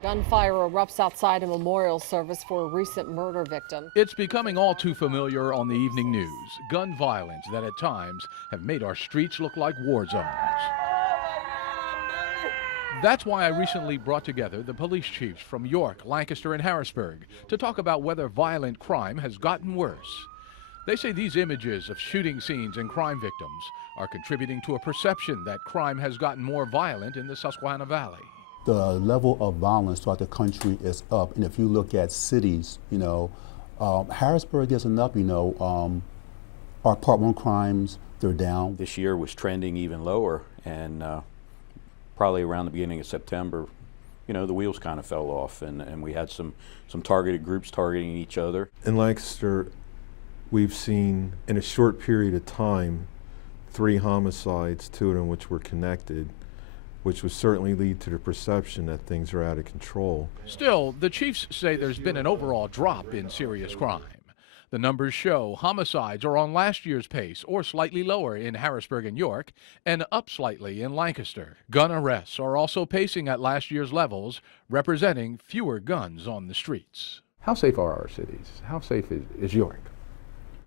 Gunfire erupts outside a memorial service for a recent murder victim. It's becoming all too familiar on the evening news. Gun violence that at times have made our streets look like war zones. That's why I recently brought together the police chiefs from York, Lancaster, and Harrisburg to talk about whether violent crime has gotten worse. They say these images of shooting scenes and crime victims are contributing to a perception that crime has gotten more violent in the Susquehanna Valley. The level of violence throughout the country is up, and if you look at cities, Harrisburg isn't up. Our Part 1 crimes, they're down. This year was trending even lower, and probably around the beginning of September, the wheels kind of fell off, and we had some targeted groups targeting each other. In Lancaster, we've seen in a short period of time 3 homicides, 2 of them which were connected, which would certainly lead to the perception that things are out of control. Still, the chiefs say there's been an overall drop in serious crime. The numbers show homicides are on last year's pace or slightly lower in Harrisburg and York and up slightly in Lancaster. Gun arrests are also pacing at last year's levels, representing fewer guns on the streets. How safe are our cities? How safe is York?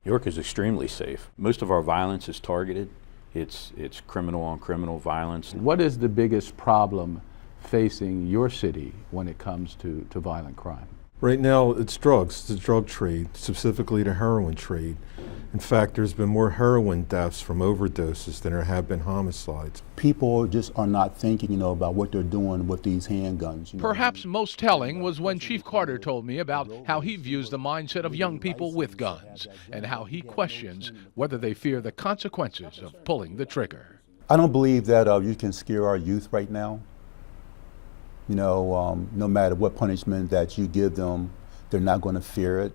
York is extremely safe. Most of our violence is targeted. It's criminal on criminal violence. What is the biggest problem facing your city when it comes to violent crime? Right now, it's drugs, the drug trade, specifically the heroin trade. In fact, there's been more heroin deaths from overdoses than there have been homicides. People just are not thinking, about what they're doing with these handguns. Perhaps most telling was when Chief Carter told me about how he views the mindset of young people with guns and how he questions whether they fear the consequences of pulling the trigger. I don't believe that you can scare our youth right now. No matter what punishment that you give them, they're not going to fear it.